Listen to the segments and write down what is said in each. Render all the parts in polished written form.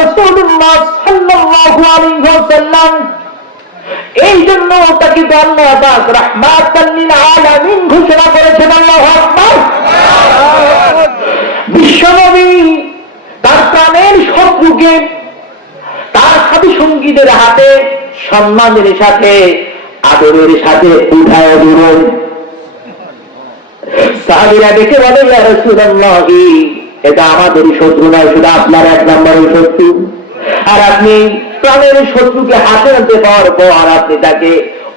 রাসূলুল্লাহ সাল্লাল্লাহু আলাইহি ওয়াসাল্লাম এই জন্য তাকে আল্লাহ পাক রাহমাতাল লিল আলামিন ঘোষণা করেছেন। আল্লাহু আকবার। বিশ্বনবী তার প্রাণের শত্রুকে তার সাথী সঙ্গীদের হাতে সম্মানের সাথে আদরের সাথে উঠায় দিলেন। সাহাবীরা দেখে বলে, ইয়া রাসূলুল্লাহ, এটা আমাদেরই শত্রু নয়, শুধু আপনার এক নম্বরের শত্রু। আর আপনি প্রাণের শত্রুকে হাতে আনতে পাওয়ার পর আপনি তাকে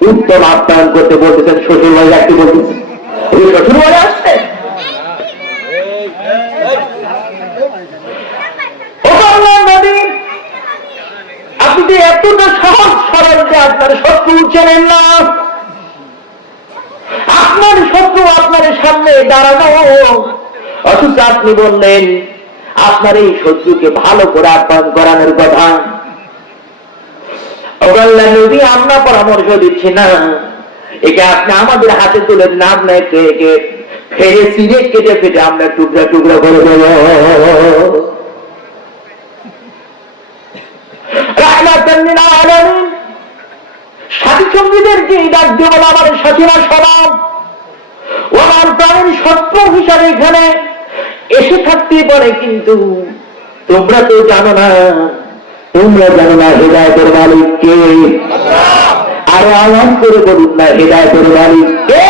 উত্তম আপ্যায়ন করতে বলতেছেন, শ্বশুর ভাই রাখতে বলতেছেন। ওই শ্বশুর ভাই আসছে, আপনি যে এতটা সহজ সরল যে আপনার শত্রু চেনেন না, আপনার শত্রু আপনার সামনে দাঁড়ানো, অথচ আপনি বললেন আপনার এই শত্রুকে ভালো করে আপ্যায়ন করানোর কথা। নবী, আমরা পরামর্শ দিচ্ছি না, একে আপনি আমাদের হাতে তুলে দিন, আপনাকে একে ফেরে চিড়ে কেটে ফেটে আমরা টুকরা টুকরা করে দেব। সাথী সঙ্গীদেরকে ডাক দিয়ে বলা, আমার সাথীরা সবাব ও আমার প্রাণের শত্রু হিসাবে এখানে এসে থাকতে পারে, কিন্তু তোমরা তো জানো না, তোমরা জানো না হেদায়েতের মালিক কে। আরে আওয়াজ করে বলুন না, হেদায়েতের মালিক কে?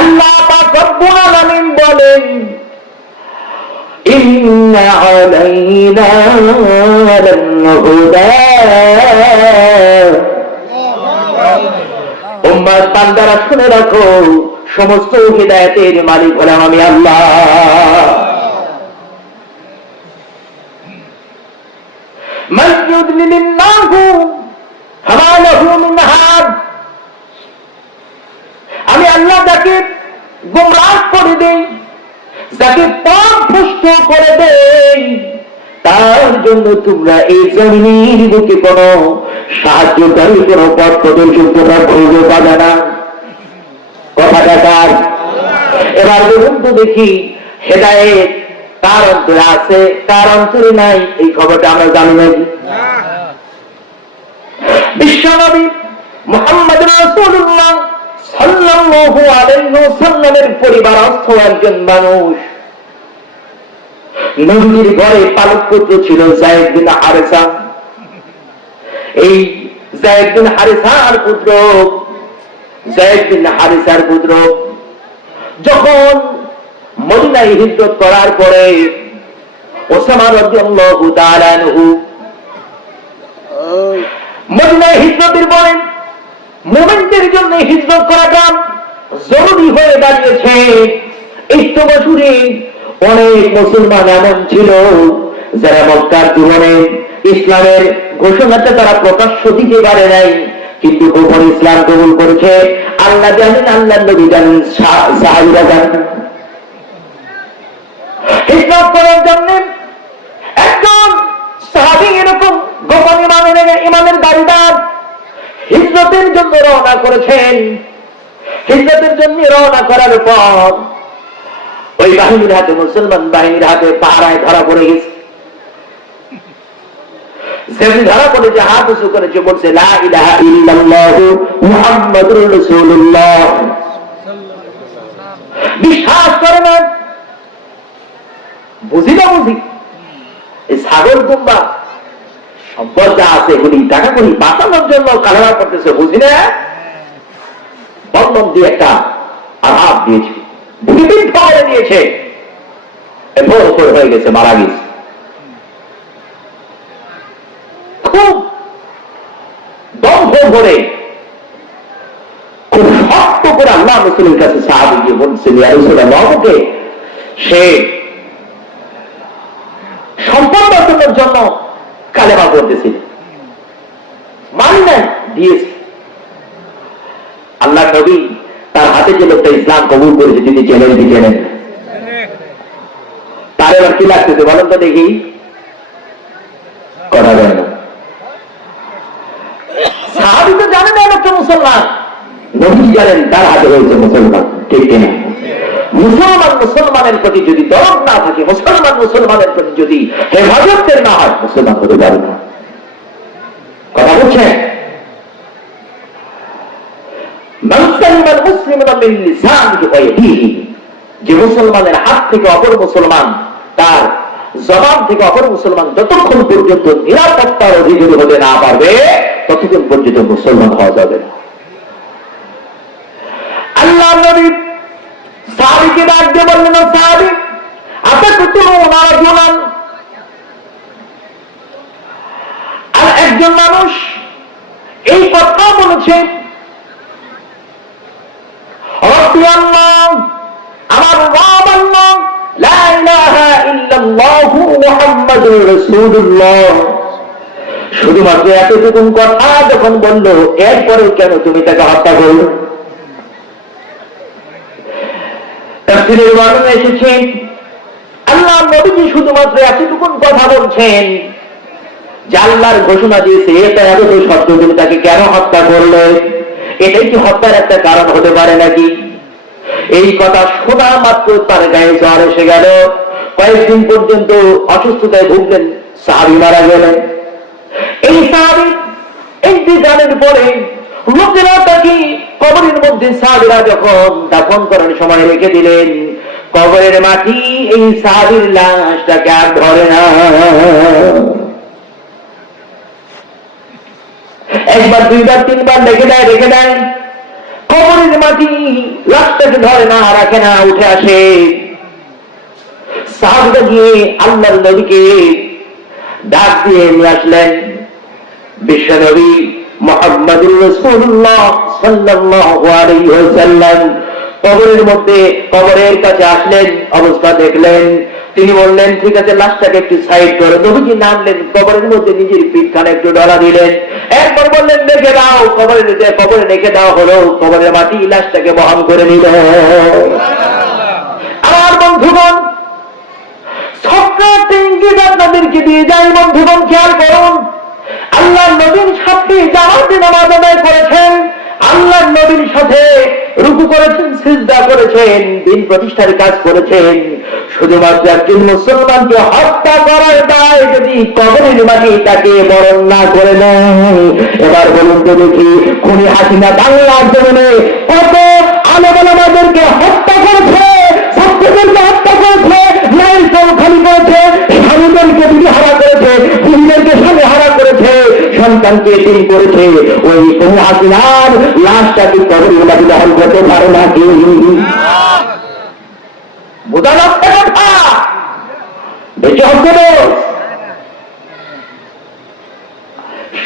আল্লাহ পাক রব্বুল আলামিন বলেন, ইন্না আলাইনা লাল-হুদা। উম্মাত বান্দারা শুনে রাখো, সমস্ত হেদায়েতের মালিক হলাম আমি আল্লাহ। মান ইউদলিলিল্লাহু ফামা লাহু মিন হাদ। আমি আল্লাহ যাকে গোমরাহ করে দেই, যাকে পথভ্রষ্ট করে দেই, তার জন্য তোমরা এই জমিনের বুকে কোনো সাহায্যকারী, কোনো পথ প্রদর্শক তোমরা খুঁজে পাবে না। কথাটা কার? এবার বলুন তো দেখি, হেদায়েত কার অন্তরে আছে, কার অন্তরে নাই, এই খবরটা আমরা জানি নাকি? বিশ্বনবী মুহাম্মদ রাসূলুল্লাহ সাল্লাল্লাহু আলাইহি ওয়াসাল্লামের পরিবারস্থ একজন মানুষ। নবীর ঘরে পালক পুত্র ছিল যায়েদ বিন হারেসা। এই যায়েদ বিন হারেসার পুত্র যখন মদিনায় হিজরত করার পরে ওসামা রাদিয়াল্লাহু তাআলা আনহু মদিনায় হিজরতের পরে মুমিনদের জন্য হিজরত করাটা জরুরি হয়ে দাঁড়িয়েছে। এই তো বছরে অনেক মুসলমান এমন ছিল যারা মক্কার জীবনে ইসলামের ঘোষণাটা তারা প্রকাশ্য দিতে পারে নাই, কিন্তু গোপন ইসলাম কবুল করেছে। আল্লাহ জানেন, আল্লাহ নবী জানেন, সাহাবীরা জানেন। হিজরত করার জন্য একজন সাহাবী এরকম গোপন ইমানের দাবিদার হিজরতের জন্য রওনা করেছেন। হিজরতের জন্য রওনা করার পর ওই বাহিনীর হাতে, মুসলমান বাহিনীর হাতে পাহারায় ধরা পড়ে গেছে। সেদিন ধরা পড়ে যে হাত উঁচু করেছে, বলছে লা ইলাহা ইল্লাল্লাহু মুহাম্মাদুর রাসূলুল্লাহ। বিশ্বাস করে না, বুঝি না বুঝি, এই ছাগল দুম্বা সম্পদ যা আছে এগুলি টাকা করি বাঁচানোর জন্য কারবার করতেছে, বুঝি না। বন্ধন দিয়ে একটা আঘাত দিয়েছে, বিপিন খাওয়ারে দিয়েছে, হয়ে গেছে, মারা গেছে। খুব দম্ভ করে, খুব শক্ত করে আল্লাহ রাসূলের কাছে সাহাবী গিয়ে বলছেন, ইয়া রাসূলুল্লাহকে সে সম্পদ অর্জনের জন্য কালেমা করতেছিল, মানি না, দিয়েছে। আল্লাহ নবী তার হাতে যে লোকটা ইসলাম কবুল করেছে, তিনি জেলে দিতে নেন, তার এবার কি লাগতেছে বলেন তো দেখি? করা যায় না। সাহাবী তো জানেন না একটা মুসলমান, নবী জানেন তার হাতে হয়েছে মুসলমান, ঠিক কিনা? মুসলমানের প্রতি যদি দরদ না থাকে, মুসলমানের প্রতি যদি হেফাজতের না হয়, মুসলমান হতে পারে না। কথা বলছেন? যে মুসলমানের হাত থেকে অপর মুসলমান, তার জবান থেকে অপর মুসলমান যতক্ষণ পর্যন্ত নিরাপত্তার অধিকারী হতে না পারবে, ততক্ষণ পর্যন্ত মুসলমান হওয়া যাবে না। আল্লাহ নবী সাহাবীকে ডাক দিয়ে বললেন, সাহাবী, আতাকতুলুনা রাজুলান, আর একজন মানুষ এই কথা বলেছে, আমার রব আল্লাহ, লা ইলাহা ইল্লাল্লাহু মুহাম্মাদুর রাসূলুল্লাহ। শুধুমাত্র এতটুকু কথা যখন বলল, এরপরে কেন তুমি তাকে হত্যা করলে? তাফসীরের বর্ণনা এসেছে, আল্লাহ নবীজি শুধুমাত্র এতটুকু কথা বলছেন যে আল্লাহর ঘোষণা দিয়েছে, এটা এত সত্য, তুমি তাকে কেন হত্যা করলে? এটাই কি হত্যার একটা কারণ হতে পারে নাকি? এই কথা শোনা মাত্র তার গায়ে জ্বর এসে গেল, কয়েকদিন পর্যন্ত অসুস্থতায় ভুগলেন, সাহাবী মারা গেলেন। এই সাহাবী ইন্তেকালের পরে লোকেরা তাকে কবরের মধ্যে, সাহাবীরা যখন দাফন করার সময় রেখে দিলেন, কবরের মাটি এই সাহাবীর লাশটাকে আর ধরে না। একবার, দুইবার, তিনবার রেখে দেয়, কবরের মাটি লাশটাকে ধরে না, রাখে না, উঠে আসে। সাহাবীরা গিয়ে আল্লাহর নবীকে ডাক দিয়ে নিয়ে আসলেন। বিশ্বনবী মুহাম্মদুর রাসূলুল্লাহ সাল্লাল্লাহু আলাইহি ওয়াসাল্লাম কবরের মধ্যে, কবরের কাছে আসলেন, অবস্থা দেখলেন। তিনি বললেন, ঠিক আছে, লাশটাকে একটু সাইড করো। নবীজি নামলেন, কবরের মধ্যে নিজের পিঠখানে একটু ডলা দিলেন, একবার বললেন, রেখে দাও। কবরে রেখে দেওয়া হলো, কবরের মাটি লাশটাকে বহন করে নিল। আমার বন্ধুগণ, সবটা ইঙ্গিত আপনাদেরকে দিয়ে যাই। বন্ধুগণ, খেয়াল করুন, আল্লাহ নবীর সাথে জামাতে নামাজ আদায় করেছেন, আল্লাহ নবীর সাথে রুকু করেছেন, সিজদা করেছেন, দিন প্রতিষ্ঠার কাজ করেছেন। শুধুমাত্র একজন মুসলমানকে হত্যা করার দায় যদি কবরের মাটি তাকে বরণ না করে নেয়, এবার বলুন তো দেখি, খুনি হাসিনা বাংলার জমিনে কত আলেম ওলামাদেরকে হত্যা করেছে, ছাত্রদেরকে হত্যা করেছে, ন্যায় খালি করেছে, স্বামীদেরকে বিহারা করেছে, স্ত্রীদেরকে স্বামী হারা করেছে, সন্তানকে এতিম করেছে। ওই খুনি হাসিনার লাশটাকে কবরের মাটি দখল করতে পারে না কি? বোঝা যাচ্ছে কথা? বেঁচে হচ্ছে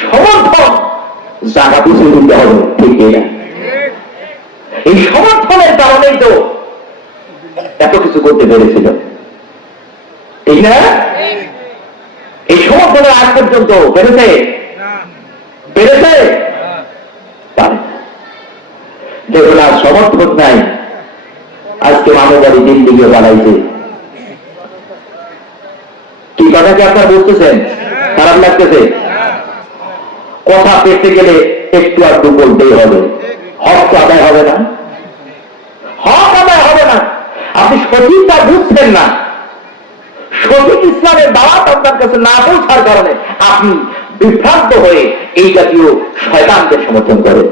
সমর্থন জায়গা পিছিয়ে দিতে হবে, ঠিক না? এই সমর্থনের কারণেই তো এত কিছু করতে পেরেছিল, ঠিক না? এই সমর্থনের আগ পর্যন্ত পেরেছে দেখুন, আর সমর্থন নাই। আজকে মানবাড়ি দিন দিকে বাড়াইছে। কি কথা কি আপনারা বুঝতেছেন? খারাপ লাগতেছে? কথা পেতে গেলে একটু আধটু বলতেই হবে। হক তো আদায় হবে না, হক আদায় হবে না। আপনি সঠিকটা বুঝছেন না, সঠিক ইসলামের দাওয়াত আপনার কাছে না পৌঁছার কারণে আপনি বিভ্রান্ত হয়ে এই জাতীয় শয়তানদের সমর্থন করেন।